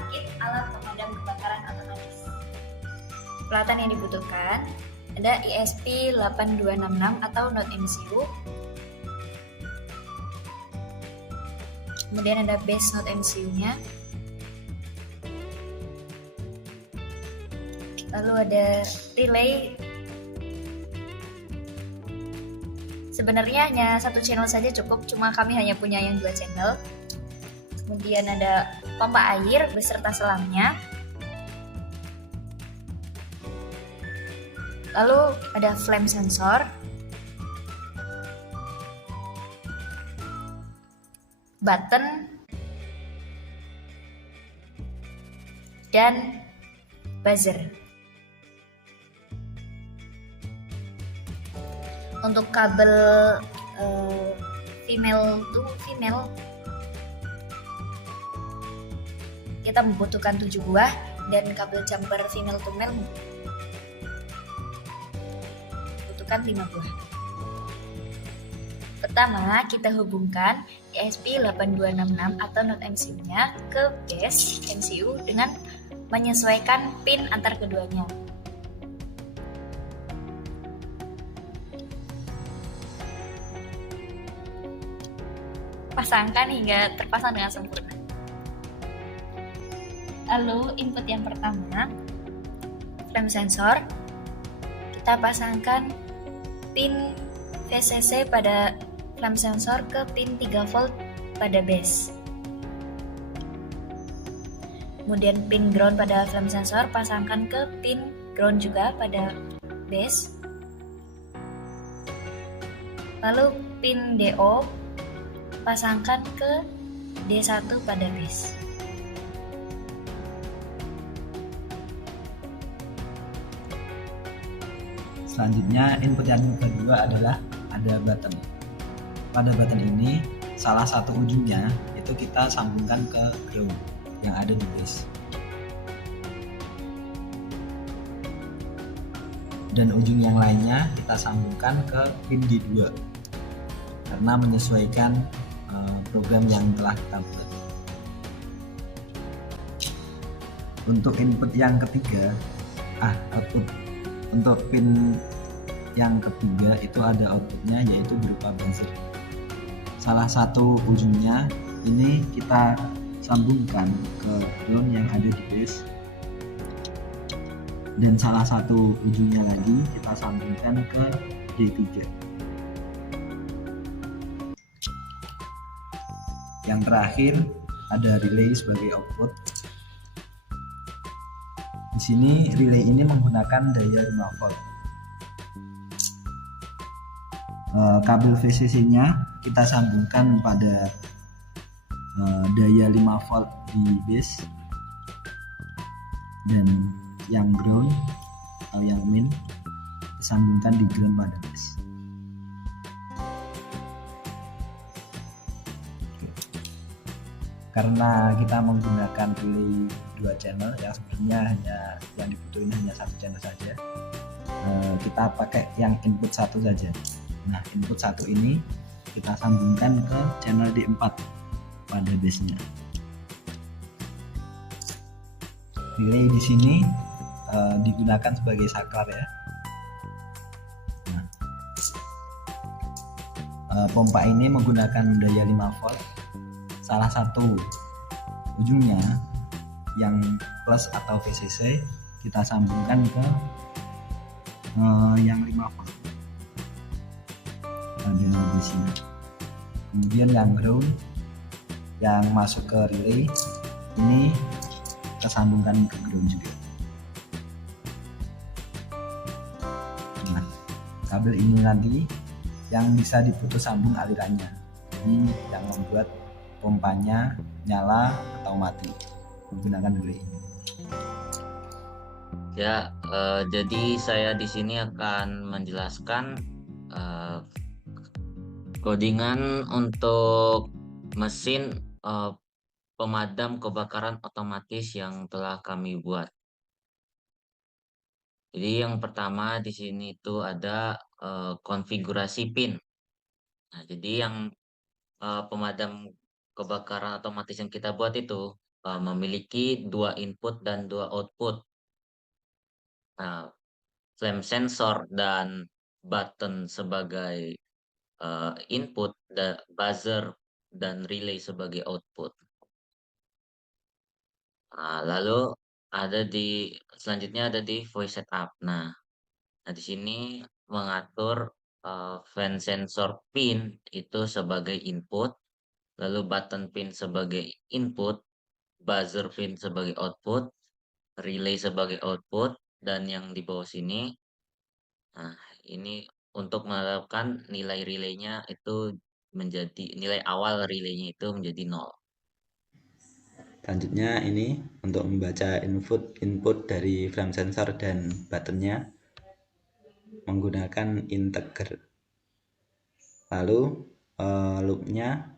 merakit alat pemadam kebakaran otomatis. Peralatan yang dibutuhkan ada ESP8266 atau Node MCU, kemudian ada base Node MCU-nya, lalu ada relay. Sebenarnya hanya satu channel saja cukup, cuma kami hanya punya yang 2 channel. Kemudian ada pompa air beserta selangnya. Lalu ada flame sensor, button, dan buzzer. Untuk kabel female to female kita membutuhkan 7 buah, dan kabel jumper female to male membutuhkan 5 buah. Pertama, kita hubungkan ESP8266 atau Node MCU-nya ke base MCU dengan menyesuaikan pin antar keduanya. Pasangkan hingga terpasang dengan sempurna. Lalu input yang pertama, flame sensor, kita pasangkan pin VCC pada flame sensor ke pin 3 volt pada base. Kemudian pin ground pada flame sensor pasangkan ke pin ground juga pada base. Lalu pin DO pasangkan ke D1 pada base. Selanjutnya input yang kedua adalah ada button. Pada button ini salah satu ujungnya itu kita sambungkan ke ground yang ada di base. Dan ujung yang lainnya kita sambungkan ke pin D2 karena menyesuaikan program yang telah kita buat. Untuk input yang ketiga, output untuk pin yang ketiga itu ada outputnya, yaitu berupa buzzer. Salah satu ujungnya ini kita sambungkan ke ground yang ada di base, dan salah satu ujungnya lagi kita sambungkan ke D3. Yang terakhir ada relay sebagai output. Di sini relay ini menggunakan daya 5 volt. Kabel VCC-nya kita sambungkan pada daya 5 volt di base, dan yang ground atau yang main disambungkan di ground pada base. Karena kita menggunakan relay 2 channel yang sebenarnya hanya yang dibutuhin hanya 1 channel saja, kita pakai yang input 1 saja. Nah, input 1 ini kita sambungkan ke channel D4 pada base-nya. Relay di sini digunakan sebagai saklar ya. Nah, pompa ini menggunakan daya 5 volt. Salah satu ujungnya yang plus atau VCC kita sambungkan ke yang 5 volt pada base-nya. Kemudian yang ground yang masuk ke relay ini kita sambungkan ke ground juga. Nah, kabel ini nanti yang bisa diputus sambung alirannya, jadi yang membuat pompanya nyala atau mati menggunakan relay ini. Ya, jadi saya di sini akan menjelaskan codingan untuk mesin pemadam kebakaran otomatis yang telah kami buat. Jadi yang pertama di sini itu ada konfigurasi pin. Nah, jadi yang pemadam kebakaran otomatis yang kita buat itu memiliki 2 input dan 2 output. Nah, flame sensor dan button sebagai input, dan buzzer dan relay sebagai output. Lalu selanjutnya ada di voice setup. Nah, di sini mengatur fan sensor pin itu sebagai input, lalu button pin sebagai input, buzzer pin sebagai output, relay sebagai output, dan yang di bawah sini, nah ini untuk menerapkan nilai relaynya itu menjadi nilai awal relaynya itu menjadi 0. Selanjutnya ini untuk membaca input dari flame sensor dan buttonnya menggunakan integer. Lalu loopnya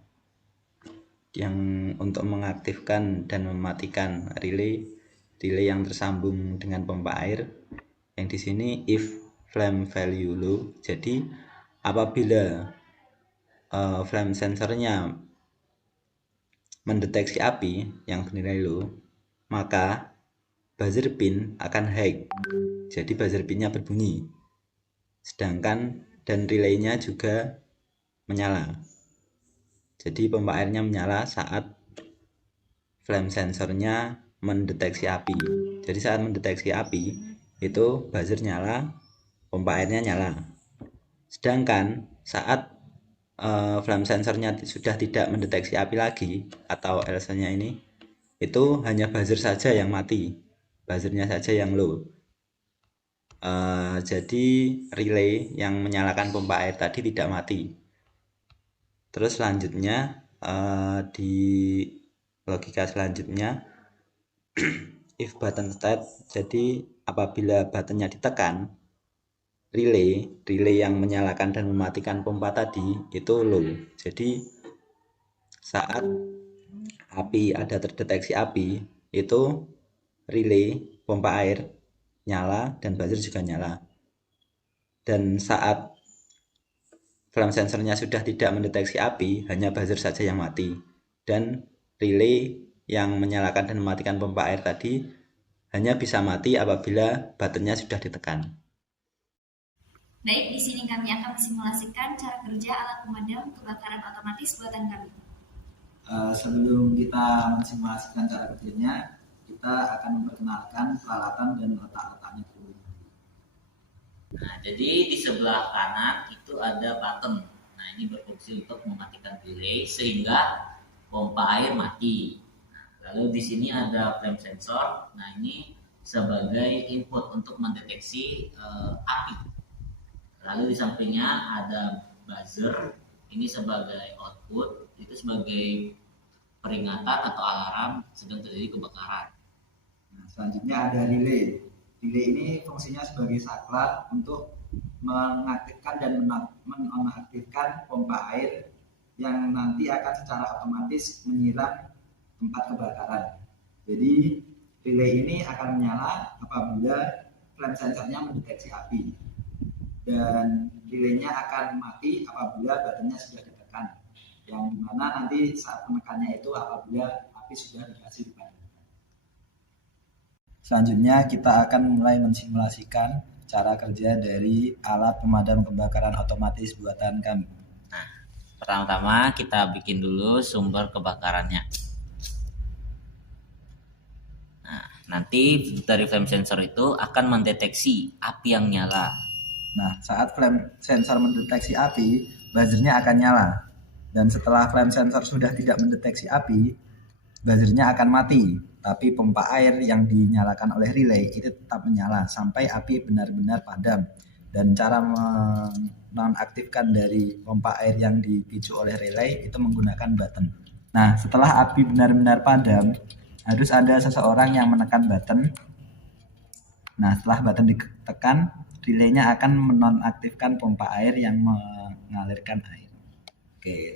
yang untuk mengaktifkan dan mematikan relay yang tersambung dengan pompa air, yang di sini if flame value low. Jadi apabila flame sensornya mendeteksi api yang bernilai low, maka buzzer pin akan high. Jadi buzzer pinnya berbunyi. Sedangkan dan relaynya juga menyala. Jadi pompa airnya menyala saat flame sensornya mendeteksi api. Jadi saat mendeteksi api itu buzzer nyala, pompa airnya nyala. Sedangkan saat flame sensornya sudah tidak mendeteksi api lagi atau LC-nya ini, itu hanya buzzer saja yang mati, buzzernya saja yang low. Jadi relay yang menyalakan pompa air tadi tidak mati. Terus selanjutnya di logika selanjutnya if button state, jadi apabila buttonnya ditekan, relay yang menyalakan dan mematikan pompa tadi itu low. Jadi saat ada terdeteksi api, itu relay pompa air nyala dan buzzer juga nyala. Dan saat flame sensornya sudah tidak mendeteksi api, hanya buzzer saja yang mati. Dan relay yang menyalakan dan mematikan pompa air tadi hanya bisa mati apabila buttonnya sudah ditekan. Baik, di sini kami akan simulasikan cara kerja alat pemadam kebakaran otomatis buatan kami. Sebelum kita mensimulasikan cara kerjanya, kita akan memperkenalkan peralatan dan letak-letaknya dulu. Nah, jadi di sebelah kanan itu ada button. Nah, ini berfungsi untuk mematikan relay sehingga pompa air mati. Nah, lalu di sini ada flame sensor. Nah, ini sebagai input untuk mendeteksi api. Lalu di sampingnya ada buzzer. Ini sebagai output, itu sebagai peringatan atau alarm sedang terjadi kebakaran. Nah, selanjutnya ada relay. Relay ini fungsinya sebagai saklar untuk mengaktifkan dan menonaktifkan pompa air yang nanti akan secara otomatis menyiram tempat kebakaran. Jadi relay ini akan menyala apabila flame sensornya mendeteksi api, dan relaynya akan mati apabila buttonnya sudah ditekan, yang dimana nanti saat penekannya itu apabila api sudah berhasil dipadamkan. Selanjutnya kita akan mulai mensimulasikan cara kerja dari alat pemadam kebakaran otomatis buatan kami. Nah, pertama-tama kita bikin dulu sumber kebakarannya. Nah, nanti dari flame sensor itu akan mendeteksi api yang nyala. Nah, saat flame sensor mendeteksi api, buzzernya akan nyala. Dan setelah flame sensor sudah tidak mendeteksi api, buzzernya akan mati. Tapi pompa air yang dinyalakan oleh relay itu tetap menyala sampai api benar-benar padam. Dan cara menonaktifkan dari pompa air yang dipicu oleh relay itu menggunakan button. Nah, setelah api benar-benar padam, harus ada seseorang yang menekan button. Nah, setelah button ditekan, relaynya akan menonaktifkan pompa air yang mengalirkan air. Oke.